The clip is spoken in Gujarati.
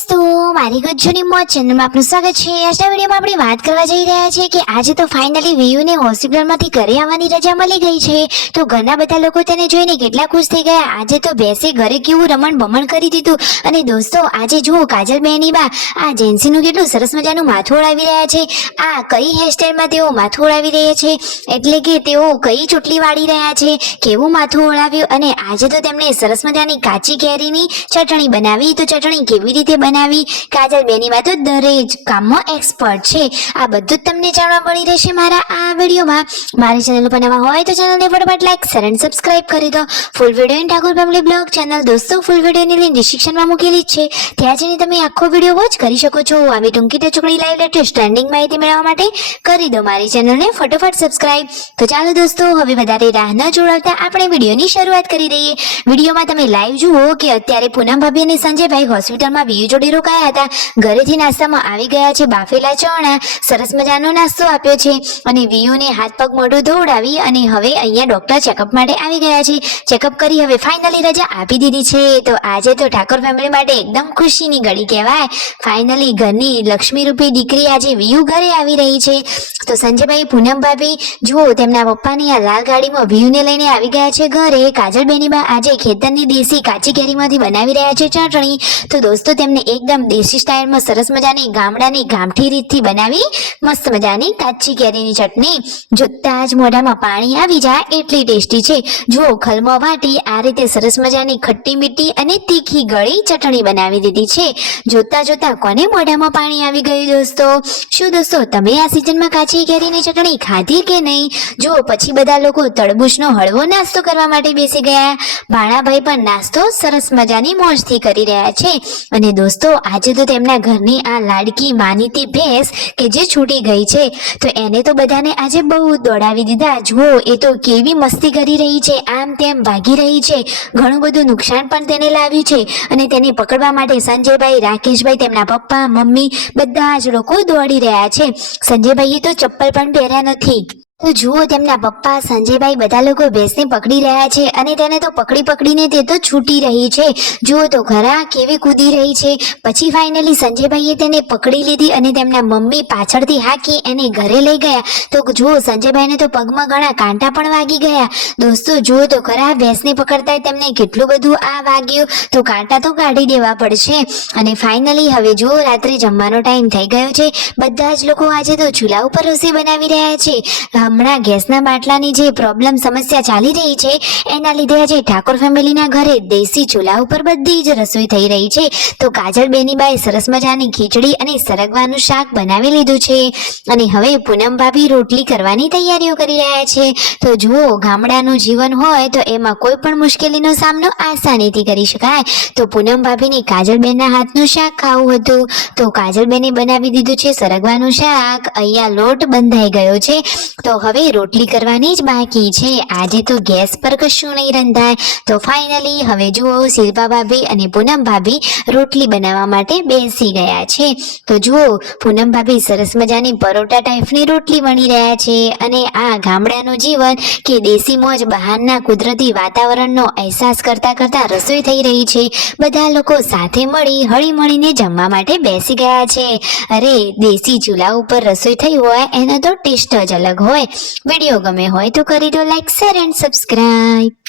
દોસ્તો, મારી ગુજ્જુની મોજ ચેનલમાં આપનું સ્વાગત છે। આજના વિડીયોમાં આપણે વાત કરવા જઈ રહ્યા છીએ કે આજે તો ફાઇનલી વિયુને હોસ્પિટલમાંથી ઘરે આવવાની રજા મળી ગઈ છે। તો ઘણા બધા લોકો તેને જોઈને કેટલા ખુશ થઈ ગયા। આજે તો બેસે ઘરે કેવું રમણ બમણ કરી દીધું। અને દોસ્તો, આજે જુઓ કાજલ બેની બા આ જેન્સીનું કેટલું સરસ મજાનું માથું ઓળાવી રહ્યા છે। આ કઈ હેરસ્ટાઈલમાં તેઓ માથું ઓળાવી રહ્યા છે, એટલે કે તેઓ કઈ ચૂંટલી વાળી રહ્યા છે, કેવું માથું ઓળાવ્યું। અને આજે તો તેમણે સરસ મજાની કાચી કેરીની ચટણી બનાવી। તો ચટણી કેવી રીતે બનાવી, કાજલ બેનીમાં તો દરેક કામમાં એક્સપર્ટ છે। આ બધું જ તમને જાણવા મળી રહેશે મારા આ વિડીયોમાં। મારી ચેનલ પર નવા હોય તો ચેનલને ફટાફટ લાઈક શેર અને સબસ્ક્રાઇબ કરી દો। Full video Thakor family blog channel દોસ્તો ફૂલ વિડીયોની લિંક ડિસ્ક્રિપ્શનમાં મૂકેલી છે, ત્યાં જઈને તમે આખો વિડીયો વોચ કરી શકો છો। આવી ટૂંકી ટચુકડી લાઈવ લેટેસ્ટ ટ્રેન્ડિંગ માહિતી મેળવવા માટે કરી દો મારી ચેનલને ફટાફટ સબસ્ક્રાઇબ। તો ચાલો દોસ્તો, હવે વધારે રાહ ન જોડાવતા આપણે વિડીયોની શરૂઆત કરી દઈએ। વિડીયોમાં તમે લાઈવ જુઓ કે અત્યારે પૂનમ ભાભી અને સંજયભાઈ હોસ્પિટલમાં વિયુ જોડે રોકાયા હતા। ઘરેથી નાસ્તામાં આવી ગયા છે બાફેલા ચણા। સરસ મજાનો નાસ્તો આપ્યો છે અને વિયુને હાથ પગ મોઢું ધોવડાવી અને હવે અહીંયા ડોક્ટર ચેકઅપ માટે આવી ગયા છે। ચેકઅપ કરી હવે ફાઇનલી રજા આપી દીધી છે। તો આજે તો ઠાકોર ફેમિલી માટે એકદમ ખુશીની ઘડી કહેવાય। ફાઇનલી ઘરની લક્ષ્મી રૂપી દીકરી આજે વિયુ ઘરે આવી રહી છે। તો સંજયભાઈ પૂનમ ભાભી જુઓ તેમના પપ્પાની આ લાલ ગાડીમાં વિયુને લઈને આવી ગયા છે ઘરે। કાજલ બેનીબા આજે ખેતરની દેશી કાચી કેરીમાંથી બનાવી રહ્યા છે ચટણી। તો દોસ્તો, તેમને એકદમ દેશી સ્ટાઇલમાં સરસ મજાની ગામડાની ગામઠી રીતથી બનાવી મસ્ત મજાની કાચી કેરીની ચટણી। જોતા જ મોઢામાં પાણી આવી જાય એટલી ટેસ્ટી છે। જુઓ, ખલમાં વાટી આ રીતે સરસ મજાની ખટ્ટી મીઠી અને તીખી ગળી ચટણી બનાવી દીધી છે। જોતા જોતા કોને મોઢામાં પાણી આવી ગયું દોસ્તો? શું દોસ્તો, તમે આ સિઝનમાં કાચી કેરીની ચટણી ખાધી કે નહીં? જુઓ, પછી બધા લોકો તરબૂચનો હળવો નાસ્તો કરવા માટે બેસી ગયા। ભાણાભાઈ પણ નાસ્તો સરસ મજાની મોજથી કરી રહ્યા છે। અને દોસ્તો, આજે તો તેમના ઘરની આ લાડકી માનીતી ભેંસ કે જે છૂટી ગઈ છે, તો એને તો બધાને આજે બહુ દોડાવી દીધા। જુઓ, એ તો કેવી મસ્તી કરી રહી છે, આમ તેમ ભાગી રહી છે, ઘણું બધું નુકસાન પણ તેને લાવ્યું છે। અને તેને પકડવા માટે સંજયભાઈ, રાકેશભાઈ, તેમના પપ્પા, મમ્મી બધા જ લોકો દોડી રહ્યા છે। સંજયભાઈએ તો ચપ્પલ પણ પહેર્યા નથી। તો જુઓ, તેમના પપ્પા, સંજયભાઈ બધા લોકો ભેંસને પકડી રહ્યા છે અને તેને તો પકડી પકડીને તે તો છૂટી રહી છે। જુઓ તો ખરા કેવી કૂદી રહી છે। પછી ફાઇનલી સંજયભાઈએ તેને પકડી લીધી અને તેમના મમ્મી પાછળથી હાકી એને ઘરે લઈ ગયા। તો જુઓ, સંજયભાઈને તો પગમાં ઘણા કાંટા પણ વાગી ગયા। દોસ્તો જુઓ તો ખરા, ભેંસને પકડતા તેમને કેટલું બધું આ વાગ્યું, તો કાંટા તો કાઢી દેવા પડશે। અને ફાઇનલી હવે જુઓ, રાત્રે જમવાનો ટાઈમ થઈ ગયો છે। બધા જ લોકો આજે તો ચૂલા ઉપર રસોઈ બનાવી રહ્યા છે। હમણાં ગેસના બાટલાની જે પ્રોબ્લેમ સમસ્યા ચાલી રહી છે, એના લીધે આજે ઠાકોર ફેમિલીના ઘરે દેશી ચૂલા ઉપર બધી જ રસોઈ થઈ રહી છે। તો કાજલ બેનીબાએ સરસ મજાની ખીચડી અને સરગવાનું શાક બનાવી લીધું છે અને હવે પૂનમ ભાભી રોટલી કરવાની તૈયારીઓ કરી રહ્યા છે। તો જુઓ, ગામડાનું જીવન હોય તો એમાં કોઈ પણ મુશ્કેલીનો સામનો આસાનીથી કરી શકાય। તો પૂનમ ભાભીને કાજલબેનના હાથનું શાક ખાવું હતું, તો કાજલબેને બનાવી દીધું છે સરગવાનું શાક। અહીંયા લોટ બંધાઈ ગયો છે, તો હવે રોટલી કરવાની જ બાકી છે। આજે તો ગેસ પર કશું નહીં રંધાય। તો ફાઇનલી હવે જુઓ, શિલ્પા ભાભી અને પૂનમ ભાભી રોટલી બનાવવા માટે બેસી ગયા છે। તો જુઓ, પૂનમ ભાભી સરસ મજાની પરોટા ટાઈપની રોટલી વણી રહ્યા છે અને આ ગામડાનું જીવન કે દેશી મોજ, બહારના કુદરતી વાતાવરણનો અહેસાસ કરતા કરતા રસોઈ થઈ રહી છે। બધા લોકો સાથે મળી હળી મળીને જમવા માટે બેસી ગયા છે। અરે, દેશી ચૂલા ઉપર રસોઈ થઈ હોય એનો તો ટેસ્ટ જ અલગ હોય। વિડીયો ગમે હોય તો કરી દો લાઈક, શેર એન્ડ સબસ્ક્રાઇબ।